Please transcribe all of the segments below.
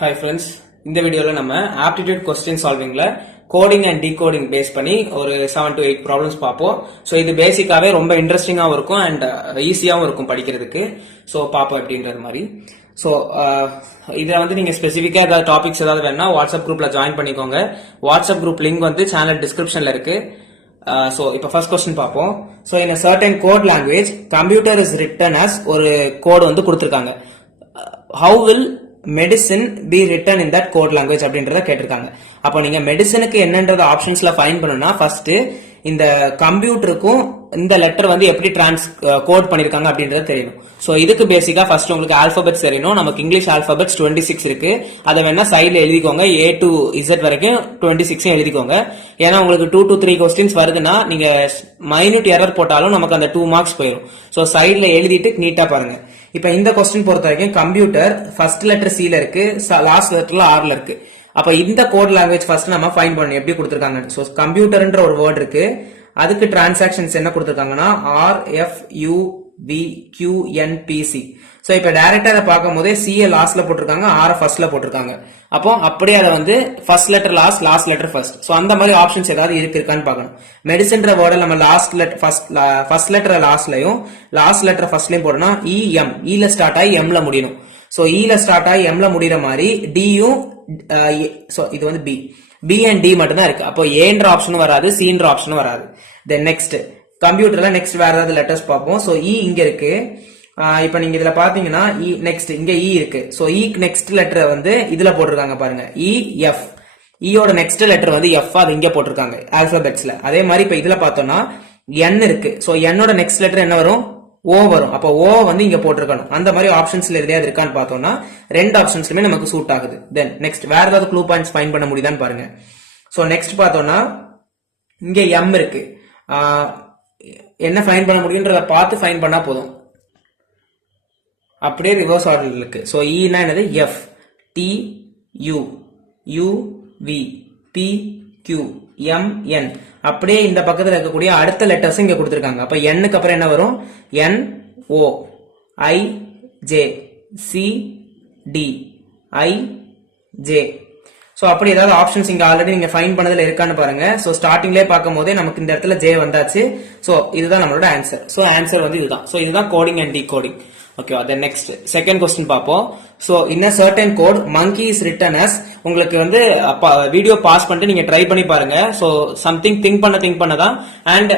Hi friends, இந்த வீடியோல நம்ம aptitude question solvingல coding and decoding பேஸ் பண்ணி ஒரு 7 to 8 problems பார்ப்போம். So இது பேசிக்காவே ரொம்ப இன்ட்ரெஸ்டிங்காவும் இருக்கும் and ஈஸியாவும் இருக்கும் படிக்கிறதுக்கு. So பாப்போம் எப்படின்றது மாதிரி. So இதுல வந்து நீங்க ஸ்பெசிஃபிக்கா ஏதாவது டாபிக்ஸ் ஏதாவது வேணா வாட்ஸ்அப் குரூப்ல ஜாயின் பண்ணிக்கோங்க. வாட்ஸ்அப் குரூப் லிங்க் வந்து சேனல் டிஸ்கிரிப்ஷன்ல இருக்கு. So இப்ப ஃபர்ஸ்ட் क्वेश्चन பாப்போம். So in a certain code language, computer is written as ஒரு கோட் வந்து கொடுத்திருக்காங்க. How will medicine be written in that code language அப்படின்றத கேட்டிருக்காங்க. அப்போ நீங்க மெடிசனுக்கு என்னன்றத ஆப்ஷன்ஸ்ல ஃபைண்ட் பண்ணணும்னா ஃபர்ஸ்ட் இந்த கம்ப்யூட்டருக்கும் இந்த லெட்டர் வந்து எப்படி கோட் பண்ணிருக்காங்க அப்படின்றது தெரியணும். சோ இதுக்கு பேசிக்கா ஃபர்ஸ்ட் உங்களுக்கு ஆல்பபெட்ஸ் தெரியணும். நமக்கு இங்கிலீஷ் ஆல்பபெட்ஸ் 26 இருக்கு. அதை வேணா சைட்ல எழுதிக்கோங்க. A to Z வரைக்கும் 26 எழுதிக்கோங்க. ஏன்னா உங்களுக்கு 2 to 3 கொஸ்டின்ஸ் வருதுன்னா நீங்க மைன்யூட் எரர் போட்டாலும் நமக்கு அந்த 2 மார்க்ஸ் போயிடும். சோ சைட்ல எழுதிட்டு நீட்டா பாருங்க. இப்ப இந்த கொஸ்டின் பொறுத்த வரைக்கும் கம்ப்யூட்டர் ஃபர்ஸ்ட் லெட்டர் C ல இருக்கு, லாஸ்ட் லெட்டர்ல R ல இருக்கு. அப்ப இந்த கோட் லாங்குவேஜ் ஃபர்ஸ்ட் நம்ம ஃபைண்ட் பண்ணணும் எப்படி கொடுத்திருக்காங்க. சோ கம்ப்யூட்டர்ன்ற ஒரு வேர்ட் இருக்கு, அதுக்கு டிரான்சாக்ஷன்ஸ் என்ன கொடுத்திருக்காங்கன்னா RFUVQNPC. சோ இப்ப டைரக்டா அதை பார்க்கும் போதே C லாஸ்ட்ல போட்டிருக்காங்க, R ஃபர்ஸ்ட்ல போட்டிருக்காங்க. அப்போ அப்படியே அதை வந்து first letter last letter first. So அந்த மாதிரி ஆப்ஷன்ஸ் ஏதாவது இருக்கான்னு பார்க்கணும். மெடிசன்ற வேர்டை நம்ம லாஸ்ட் லெட்டர் ஃபர்ஸ்ட் லெட்டர் லாஸ்ட்லயும் லாஸ்ட் லெட்டர் ஃபர்ஸ்ட்லயும் போடணும். E ல ஸ்டார்ட் ஆகி M ல முடியணும். சோ E ல ஸ்டார்ட் ஆகி M ல முடிகிற மாதிரி டியும் இது வந்து B and D மட்டும் தான் இருக்கு. அப்போ ஏன்ற ஆப்ஷனும் வராது, Cன்ற ஆப்ஷனும் வராது. தென் நெக்ஸ்ட் கம்ப்யூட்டர்ல நெக்ஸ்ட் வேற ஏதாவது லெட்டர்ஸ் பார்ப்போம். சோ E இங்க இருக்கு. இப்ப நீங்க இதுல பாத்தீங்கன்னா நெக்ஸ்ட் இங்க E இருக்கு. சோ E நெக்ஸ்ட் லெட்டர் வந்து இதுல போட்டிருக்காங்க பாருங்க, EF. ஈயோட நெக்ஸ்ட் லெட்டர் வந்து F, அது இங்க போட்டிருக்காங்க ஆல்பபெட்ஸ்ல. அதே மாதிரி இப்ப இதுல பார்த்தோம்னா N இருக்கு. சோ N-ஓட நெக்ஸ்ட் லெட்டர் என்ன வரும்? O வரும். அப்போ O வந்து இங்க போட்டிருக்கணும். அந்த மாதிரி ஆப்ஷன்ஸ்ல எதையாவது இருக்கான்னு பார்த்தோம்னா ரெண்டு ஆப்ஷன்ஸ்லுமே நமக்கு சூட் ஆகுது. தென் நெக்ஸ்ட் வேற ஏதாவது க்ளூ பாயிண்ட்ஸ் ஃபைண்ட் பண்ண முடியுதான்னு பாருங்க. சோ நெக்ஸ்ட் பார்த்தோம்னா இங்க M இருக்கு. என்ன ஃபைண்ட் பண்ண முடியுன்றத பார்த்து ஃபைண்ட் பண்ணா போதும். அப்படியே ரிவர்ஸ் ஆர்டர் இருக்கு. சோ ஈனா என்னது? F T U U V P Q M N. அப்படியே இந்த பக்கத்துல இருக்கக்கூடிய அடுத்த லெட்டர்ஸ் இங்க கொடுத்திருக்காங்க. அப்ப N-க்கு அப்புறம் என்ன வரும்? N O I J C D I J. So அப்படி ஏதாவது ஆப்ஷன்ஸ் இங்க ஆல்ரெடி நீங்க ஃபைண்ட் பண்ணதுல இருக்கான்னு பாருங்க. சோ ஸ்டார்டிங்லயே பார்க்கும் போதே நமக்கு இந்த இடத்துல J வந்தாச்சு. சோ இதுதான் நம்மளோட ஆன்சர். சோ ஆன்சர் வந்து இதுதான். சோ இதுதான் coding and decoding. Okay, then next second question பாப்போம். So in a certain code monkey is written as, உங்களுக்கு வந்து வீடியோ பாஸ் பண்ணிட்டு நீங்க ட்ரை பண்ணி பாருங்க. சோ சம்திங் திங்க் பண்ணதான். அண்ட்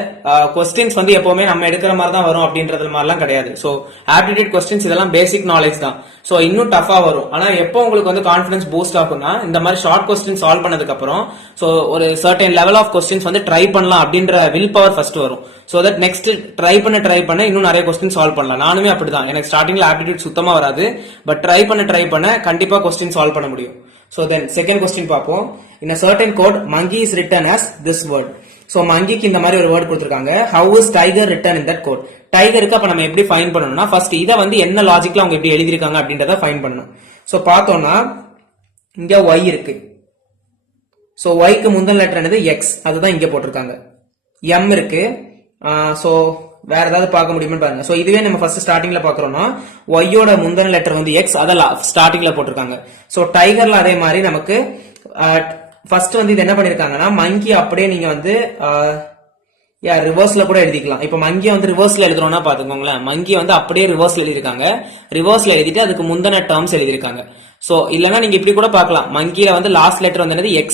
क्वेश्चंस வந்து எப்பவுமே நம்ம எடுக்கிற மாதிரி தான் வரும் அப்படின்றது மாதிரிலாம் கிடையாது. சோ ஆப்டிடியூட் क्वेश्चंस இதெல்லாம் பேசிக் நாலேஜ் தான். சோ இன்னும் டஃபா வரும். ஆனா எப்போ உங்களுக்கு வந்து கான்ஃபிடன்ஸ் பூஸ்ட் ஆகும்னா இந்த மாதிரி ஷார்ட் क्वेश्चन சால்வ் பண்ணதுக்கு அப்புறம் சோ ஒரு சர்டன் லெவல் ஆஃப் क्वेश्चंस வந்து ட்ரை பண்ணலாம் அப்படின்ற வில் பவர் ஃபர்ஸ்ட் வரும். சோ தட் நெக்ஸ்ட் ட்ரை பண்ண இன்னும் நிறைய क्वेश्चन சால்வ் பண்ணலாம். நானுமே அப்படிதான். எனக்கு ஸ்டார்டிங்ல ஆப்டிடியூட் சுத்தமா வராது, பட் ட்ரை பண்ண கண்டிப்பா क्वेश्चन சால்வ் பண்ண முடியும். So then second question பாப்போம். In a certain code monkey is written as this word. So monkeyக்கு இந்த மாதிரி ஒரு வேர்ட் கொடுத்திருக்காங்க. How is tiger written in that code? டைகருக்கு அப்ப நம்ம எப்படி ஃபைண்ட் பண்ணணும்னா ஃபர்ஸ்ட் இத வந்து என்ன லாஜிக்ல அவங்க எப்படி எழுதி இருக்காங்க அப்படின்றத ஃபைண்ட் பண்ணணும். சோ பார்த்தோம்னா இங்க y இருக்கு. சோ y-க்கு முந்தின லெட்டர் என்னது? X. அதுதான் இங்க போட்டிருக்காங்க. M இருக்கு. சோ வேற ஏதாவது பார்க்க முடியுமா பாருங்க. சோ இதுவே நம்ம ஃபர்ஸ்ட் ஸ்டார்டிங்ல பாக்குறோம்னா y-யோட முந்தின லெட்டர் வந்து X, அத ஸ்டார்டிங்ல போட்டிருக்காங்க. சோ டைகர்ல அதே மாதிரி நமக்கு ஃபர்ஸ்ட் வந்து இது என்ன பண்ணிருக்காங்கன்னா மங்கி அப்படியே நீங்க வந்து ரிவர்ஸ்ல கூட எழுதிக்கலாம். இப்ப மங்கிய வந்து ரிவர்ஸ்ல எழுதுறோம்னா பாத்துக்கோங்களேன், மங்கிய வந்து அப்படியே ரிவர்ஸ்ல எழுதிருக்காங்க. ரிவர்ஸ்ல எழுதிட்டு அதுக்கு முந்தின டேர்ம்ஸ் எழுதிருக்காங்க. சோ இல்லனா நீங்க இப்படி கூட பார்க்கலாம், மங்கில வந்து லாஸ்ட் லெட்டர் வந்து என்னது? X.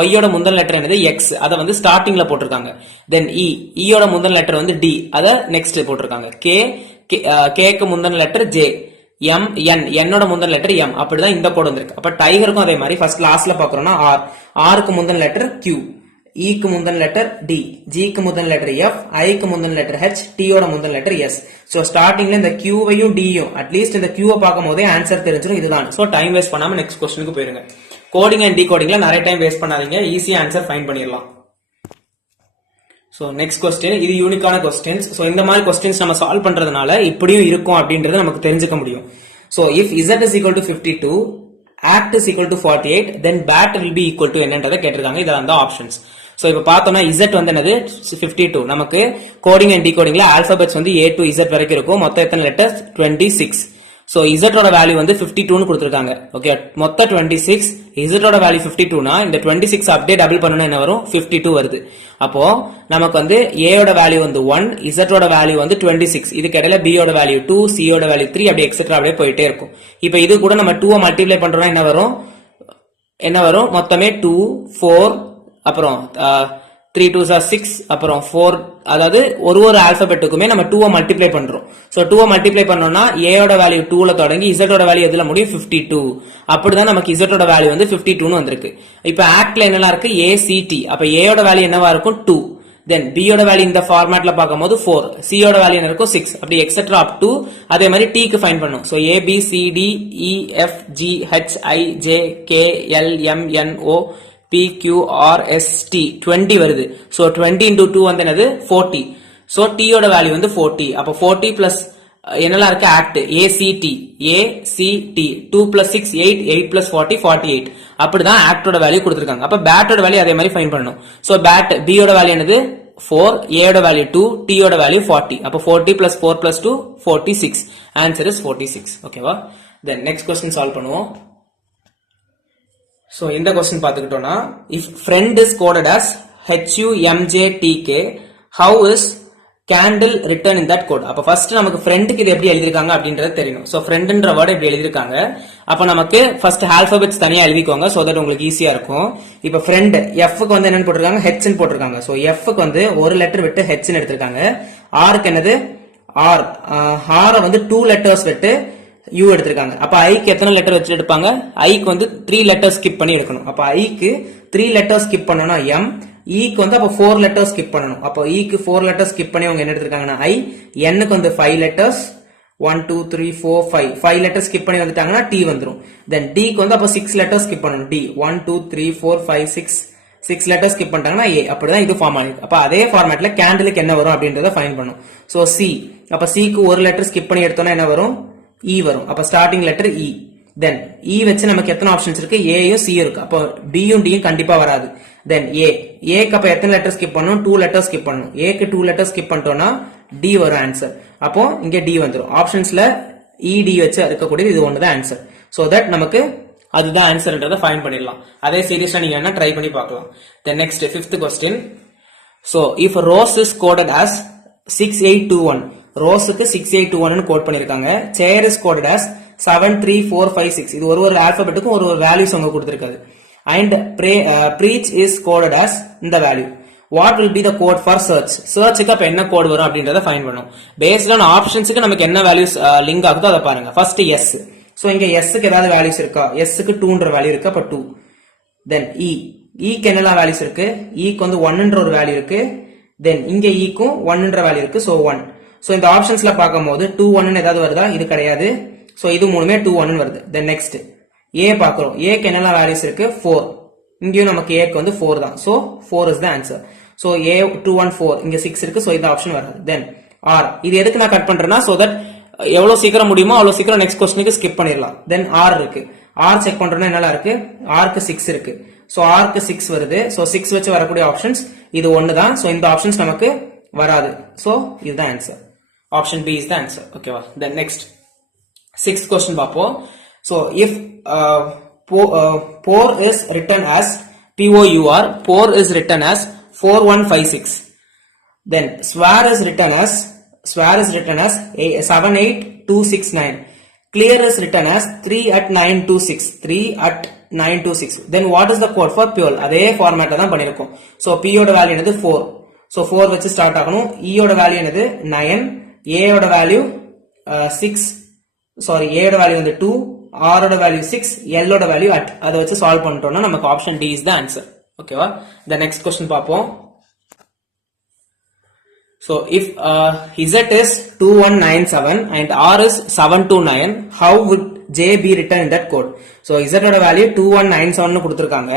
Y-யோட முந்தின லெட்டர் என்னது? X. அத வந்து ஸ்டார்டிங்ல போட்டிருக்காங்க. தென் ஈயோட முந்தின லெட்டர் வந்து D. அத நெக்ஸ்ட் போட்டிருக்காங்க. K-க்கு முந்தின லெட்டர் J. M N. N-ஓட முந்தின லெட்டர் M. அப்படிதான் இந்த கோட் வந்திருக்கு. அப்ப டைகருக்கும் அதே மாதிரி ஃபர்ஸ்ட் லாஸ்ட்ல பாக்குறோம்னா R. R-க்கு முந்தின லெட்டர் Q. E-க்கு முந்தின லெட்டர் D. G-க்கு முந்தின லெட்டர் F. I-க்கு முந்தின லெட்டர் H. T-யோட முந்தின லெட்டர் S. சோ ஸ்டார்டிங்ல இந்த Q-வையும் D-யும் அட்லீஸ்ட் இந்த Q-வை பார்க்கும் போதே ஆன்சர் தெரிஞ்சிடும் இதுதான். சோ டைம் வேஸ்ட் பண்ணாம நெக்ஸ்ட் क्वेश्चनக்கு போயிருங்க. கோடிங் அண்ட் டீகோடிங்ல நிறைய டைம் வேஸ்ட் பண்ணாதீங்க, ஈஸியா ஆன்சர் ஃபைண்ட் பண்ணிடலாம். சோ நெக்ஸ்ட் क्वेश्चन, இது யூனிக்கான क्वेश्चंस. சோ இந்த மாதிரி क्वेश्चंस நம்ம சால்வ் பண்றதுனால இப்படியும் இருக்கும் அப்படின்றது நமக்கு தெரிஞ்சுக்க முடியும். So if z is equal to 52, act is equal to 48, then bat will be equal to என்னன்றதை கேட்டிருக்காங்க. இதெல்லாம் தான் ஆப்ஷன்ஸ். சோ இப்ப பார்த்தோம்னா Z வந்து என்னது? 52. நமக்கு கோடிங் அண்ட் டீகோடிங்ல ஆல்பபெட்ஸ் வந்து A to Z வரைக்கும் இருக்கும். மொத்தம் எத்தனை லெட்டர்ஸ்? 26. சோ z ஓட வேல்யூ வந்து 52 னு கொடுத்திருக்காங்க. ஓகே, மொத்த 26, z ஓட வேல்யூ 52 னா இந்த 26 அப்படியே டபுள் பண்ணனும் என்ன வரும் 52 வருது. அப்போ நமக்கு வந்து a ஓட வேல்யூ வந்து 1, z ஓட வேல்யூ வந்து 26. இதுக்கு இடையில b ஓட வேல்யூ 2, c ஓட வேல்யூ 3 அப்படியே எக்ஸெட்ரா அப்படியே போயிட்டே இருக்கும். இப்போ இது கூட நம்ம 2 மல்டிப்ளை பண்றோம்னா என்ன வரும் மொத்தமே 2, 4 அப்புறம் 3 2s are 6 அப்புறம் 4, அதாவது ஒரு ஆல்பபெட்டுக்குமே நம்ம 2 மல்டிப்ளை பண்றோம். சோ 2 மல்டிப்ளை பண்ணோம்னா a ஓட வேல்யூ 2 ல தொடங்கி z ஓட வேல்யூ எதுல முடியும் 52. அப்படிதான் நமக்கு z ஓட வேல்யூ வந்து 52 னு வந்திருக்கு. இப்போ ஆக்ட்ல என்னலாம் இருக்கு a c t. அப்ப a ஓட வேல்யூ என்னவா இருக்கும் 2. தென் b ஓட வேல்யூ இந்த ஃபார்மட்ல பாக்கும்போது 4, c ஓட வேல்யூ என்ன இருக்கும் 6, அப்படி எக்ஸெட்ரா அப் டு அதே மாதிரி t க்கு ஃபைண்ட் பண்ணும். So a b c d e f g h i j k l m n o p q r s t 20 வருது. சோ 20 into 2 வந்து என்னது 40. சோ t ஓட வேல்யூ வந்து 40. அப்ப 40 பிளஸ் என்னலாம் இருக்கு act a c t 2 plus 6 8, 8 plus 40 48. அப்படிதான் ஆக்டோட value கொடுத்திருக்காங்க. அப்ப பேட்டோட வேல்யூ அதே மாதிரி ஃபைண்ட் பண்ணணும். சோ பேட் b ஓட வேல்யூ என்னது 4, a ஓட வேல்யூ 2, t ஓட வேல்யூ 40. அப்ப 40 plus 4 plus 2 46. Answer is 46. ஓகேவா? தென் நெக்ஸ்ட் क्वेश्चन சால்வ் பண்ணுவோம். So இந்த question பாத்துக்கிட்டோம்னா, if friend is coded as HUMJTK, how is candle written in that code? அப்ப first நமக்கு friendக்கு இது எப்படி எழுதிருக்காங்க அப்படின்றது தெரியணும். So friendன்ற வேர்ட் எப்படி எழுதிருக்காங்க, அப்ப நமக்கு first alphabets தனியா எழுதிக்கோங்க so that உங்களுக்கு ஈஸியா இருக்கும். இப்ப friend F க்கு வந்து என்னன்னு போட்டிருக்காங்க H ன்னு போட்டிருக்காங்க. So F க்கு வந்து ஒரு லெட்டர் விட்டு H ன்னு எடுத்திருக்காங்க. R க்கு என்னது R, R வந்து 2 letters விட்டு U எடுத்திருக்காங்க. அப்ப I க்கு எத்தனை லெட்டர் வச்சு எடுப்பாங்க, I க்கு வந்து 3 லெட்டர் ஸ்கிப் பண்ணி எடுக்கணும். அப்ப I க்கு 3 லெட்டர் ஸ்கிப் பண்ணனும்னா M, E க்கு வந்து அப்ப 4 லெட்டர் ஸ்கிப் பண்ணனும். அப்ப E க்கு 4 லெட்டர் ஸ்கிப் பண்ணி அவங்க என்ன எடுத்திருக்காங்கன்னா I, N க்கு வந்து 5 லெட்டர்ஸ் 1 2 3 4 5 லெட்டர் ஸ்கிப் பண்ணி வந்துட்டாங்கன்னா T வந்துரும். தென் D க்கு வந்து அப்ப 6 லெட்டர் ஸ்கிப் பண்ணனும். D 1 2 3 4 5 6 லெட்டர் ஸ்கிப் பண்ணிட்டாங்கன்னா A. அப்படிதான் இது ஃபார்ம் ஆகுது. அப்ப அதே ஃபார்மட்ல கேண்டிலுக்கு என்ன வரும் அப்படின்றத ஃபைண்ட் பண்ணும். சோ C, அப்ப C க்கு ஒரு லெட்டர் ஸ்கிப் பண்ணி எடுத்தோம்னா என்ன வரும் E வரும். அப்ப ஸ்டார்டிங் லெட்டர் E. தென் E வச்சு நமக்கு எத்தனை ஆப்ஷன்ஸ் இருக்கு, A யும் C இருக்கு. அப்ப B யும் D யும் கண்டிப்பா வராது. தென் A க்கு அப்ப எத்தனை லெட்டர் ஸ்கிப் பண்ணனும், 2 லெட்டர் ஸ்கிப் பண்ணனும். A க்கு 2 லெட்டர் ஸ்கிப் பண்ணிட்டோம்னா D வரும் ஆன்சர். அப்போ இங்க D வந்துரும். ஆப்ஷன்ஸ்ல E D வச்சு இருக்கக்கூடியது இது ஒன்னு தான் ஆன்சர். சோ தட் நமக்கு அதுதான் ஆன்சர்ன்றதை ஃபைண்ட் பண்ணிடலாம். அதே சீரியஸா நீங்க என்ன ட்ரை பண்ணி பார்க்கலாம். Then next 5th question. So if Rose is coded as 6821, ரோஸுக்கு 6821 னு கோட் பண்ணிருக்காங்க. Chair is coded as 73456. இது ஒரு ஆல்பபெட்டுக்கும் ஒரு வேல்யூஸ் அவங்க கொடுத்திருக்காங்க. And preach is coded as இந்த value. What will be the code for search? சர்ச்சுக்கு அப்ப என்ன கோட் வரும் அப்படின்றத ஃபைண்ட் பண்ணும். பேஸ்ட் ஆன் ஆப்ஷன்ஸ்க்கு நமக்கு என்ன வேல்யூஸ் லிங்க் ஆகுதோ அதை பாருங்க. First S. சோ இங்க S க்கு ஏதாவது வேல்யூஸ் இருக்கா, S க்கு 2ன்ற வேல்யூ இருக்கு, அப்ப 2. தென் E, E க்கு என்னெல்லாம் வேல்யூஸ் இருக்கு, E க்கு வந்து 1ன்ற ஒரு வேல்யூ இருக்கு. தென் இங்க E க்கும் 1ன்ற வேல்யூ இருக்கு. சோ 1. சோ இந்த ஆப்ஷன்ஸ்ல பாக்கும்போது 2 1 ஏதாவது வருதா, இது கிடையாது. சோ இது மூணுமே 2 1 வருது. தென் நெக்ஸ்ட் A பாக்குறோம். A க்கு என்னெல்லாம் வேல்யூஸ் இருக்கு 4. இங்கேயும் நமக்கு A க்கு வந்து 4 தான். So 4 is the answer. So A 2 1 4, இங்க 6 இருக்கு. சோ இந்த ஆப்ஷன் வராது. தென் R, இது எதுக்கு நான் கட் பண்றேன்னா சோ தட் எவ்வளவு சீக்கிரம் முடியுமோ அவ்வளவு சீக்கிரம் நெக்ஸ்ட் क्वेश्चनக்கு ஸ்கிப் பண்ணிடலாம். தென் R இருக்கு. R செக் பண்றேன்னா என்னலாம் இருக்கு, R க்கு 6 இருக்கு. சோ R க்கு 6 வருது. சோ 6 வச்சு வரக்கூடிய ஆப்ஷன்ஸ் இது ஒன்னு தான். சோ இந்த ஆப்ஷன்ஸ் நமக்கு வராது. சோ இதுதான் answer. Option B is the answer. Okay, then next 6th question பாப்போம். So if pour is written as POUR, pour is written as 4156. Then swear is written as 78269. Clear is written as 3 at 926. Then what is the code for pure? அதே ஃபார்மேட்ல தான் பண்ணிருக்கோம். So P ஓட value என்னது 4. So 4 வச்சு start ஆகணும். E ஓட value என்னது 9. A ஓட வேல்யூ 6, சாரி A ஓட வேல்யூ வந்து 2, R ஓட வேல்யூ 6, L ஓட வேல்யூ at. அதை வச்சு சால்வ் பண்ணிட்டோம்னா நமக்கு option D is the answer. ஓகேவா? The next question பாப்போம். So if Z is 2197 and R is 729, how would J be written in that code? So Z ஓட value 2197 னு கொடுத்திருக்காங்க,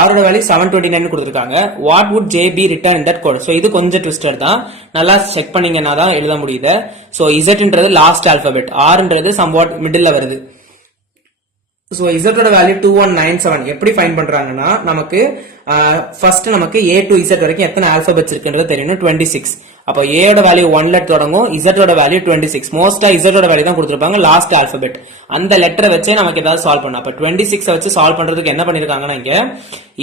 R ஓட வேல்யூ 729 னு கொடுத்திருக்காங்க. What would J be written in that code? So இது கொஞ்சம் twister தான், நல்லா செக் பண்ணீங்கன்னா தான் எழுத முடியுது. So Z ன்றது லாஸ்ட் ஆல்பபெட், R ன்றது somewhat மிடில்ல வருது. So Z ஓட வேல்யூ 2197 எப்படி ஃபைண்ட் பண்றாங்கன்னா நமக்கு ஃபர்ஸ்ட் நமக்கு A to Z வரைக்கும் எத்தனை ஆல்பபெட்ஸ் இருக்குன்றது தெரியணும், 26. அப்போ A ஓட வேல்யூ 1ல தொடங்கும், Z ஓட வேல்யூ 26. மோஸ்டா Z ஓட வேல்யூ தான் கொடுத்திருப்பாங்க லாஸ்ட் ஆல்பபெட். அந்த லெட்டரை வச்சே நமக்கு ஏதாவது சால்வ் பண்ணணும். அப்ப 26 வச்சு சால்வ் பண்றதுக்கு என்ன பண்ணிருக்காங்கன்னா இங்க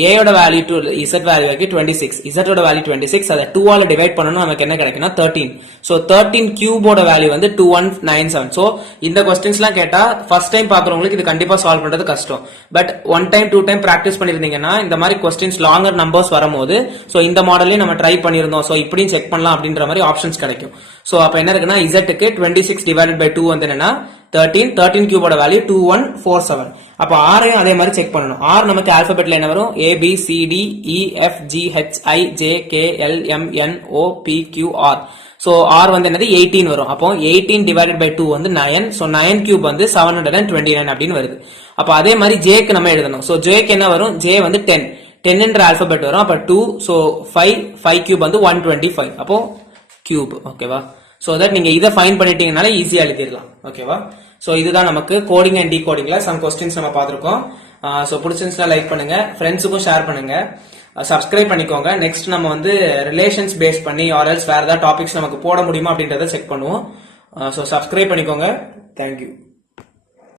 A ஓட வேல்யூ டு Z வேல்யூ வரைக்கும் 26, Z ஓட வேல்யூ 26, அதை 2 ஆல டிவைட் பண்ணனும், நமக்கு என்ன கிடைக்கும்னா 13. சோ 13 கியூப் ஓட வேல்யூ வந்து 2197. சோ இந்த क्वेश्चंसலாம் கேட்டா ஃபர்ஸ்ட் டைம் பாக்குறவங்களுக்கு இது கண்டிப்பா சால்வ் பண்றது கஷ்டம். பட் 1 டைம் 2 டைம் பிராக்டிஸ் பண்ணிருந்தீங்கன்னா இந்த மாதிரி क्वेश्चंस லாங்கர் நம்பர்ஸ் வரும்போது சோ இந்த மாடல்லே நம்ம ட்ரை பண்ணிருந்தோம், சோ இப்படியும் செக் பண்ணலாம் அப்படின்ற மாதிரி ஆப்ஷன்ஸ் கிடைக்கும். சோ அப்ப என்ன இருக்குன்னா Z க்கு 26 டிவைடட் பை 2 வந்து என்னன்னா 13 கியூபோட வேல்யூ 2147. அப்ப R ஐயும் அதே மாதிரி செக் பண்ணணும். R நமக்கு ஆல்பபெட்ல என்ன வரும்? A B C D E F G H I J K L M N O P Q R. So R வந்து என்னது 18 வரும். அப்போ 18 டிவைடட் பை 2 வந்து 9. சோ 9 கியூப் வந்து 729 அப்படின்னு வருது. அப்ப அதே மாதிரி J க்கு நம்ம எழுதணும். சோ J க்கு என்ன வரும்? J வந்து 10 என்ற ஆல்பபெட் வரும். அப்ப 2, சோ 5 கியூப் வந்து 125. அப்போ கியூப். ஓகேவா? சோ தட் நீங்க இதை ஃபைண்ட் பண்ணிட்டீங்கனால ஈஸியா எழுதிடலாம். ஓகேவா? சோ இதுதான் நமக்கு கோடிங் அண்ட் டீகோடிங்ல சம் क्वेश्चंस நம்ம பார்த்திருக்கோம். சோ பிடிச்சிருந்தா லைக் பண்ணுங்க, ஃப்ரெண்ட்ஸுக்கும் ஷேர் பண்ணுங்க, சப்ஸ்கிரைப் பண்ணிக்கோங்க. நெக்ஸ்ட் நம்ம வந்து ரிலேஷன்ஸ் பேஸ் பண்ணி ஆர் எல்ஸ் வேற ஏதாவது டாபிக்ஸ் நமக்கு போட முடியுமா அப்படின்றத செக் பண்ணுவோம். சோ சப்ஸ்கிரைப் பண்ணிக்கோங்க. தேங்க்யூ.